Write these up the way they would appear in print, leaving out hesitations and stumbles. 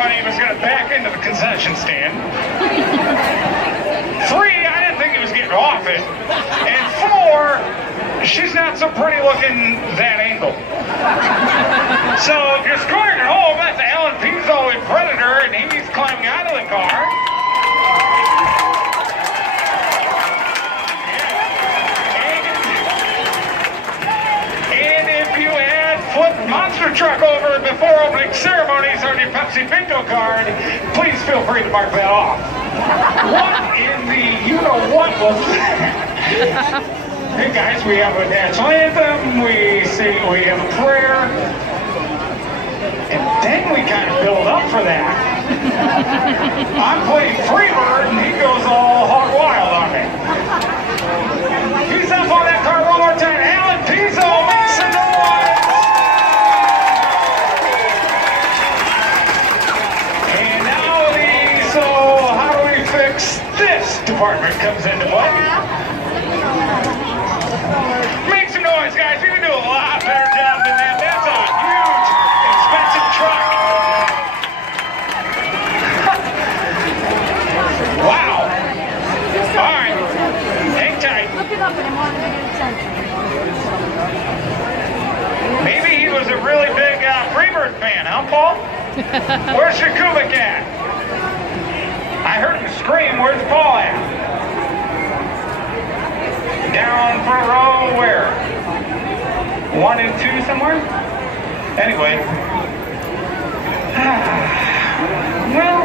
everybody was going to back into the concession stand. 3, I didn't think he was getting off it. And 4, she's not so pretty looking that angle. So if you're scoring at home, that's Alan Pizzo in Predator, and he's climbing out of the car. And if you add Flip Monster Truck over before opening ceremonies on your Pepsi Bingo card, please feel free to mark that off. What in the you-know-what was that? Hey guys, we have a national anthem, we have a prayer, and then we kind of build up for that. I'm playing Freebird, and he goes all hog wild on me. He's up on that car one more time. Alan Pizzo makes some noise. And now so how do we fix this department comes into play. Make some noise, guys. You can do a lot better job than that. That's a huge, expensive truck. Wow. All right. Hang tight. Look it up and I want to make sense. Maybe he was a really big Freebird fan, huh, Paul? Where's your Kubik at? I heard him scream. Where's Paul at? Down front row, where? 1 and 2 somewhere? Anyway. Well.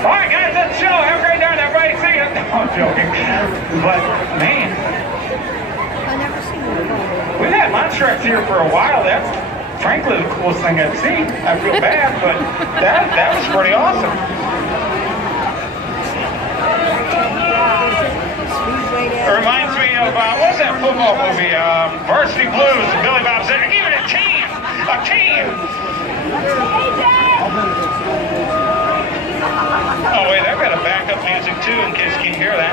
Alright guys, that's the show. Have a great night, everybody. See you. No, I'm joking. But, man. I've never seen it. We've had Monstrex here for a while. That's frankly the coolest thing I've seen. I feel bad, but that was pretty awesome. It reminds me of, what was that football movie? Varsity Blues, Billy Bob said, give it a chance! A chance! Oh wait, I've got a backup music too in case you can hear that.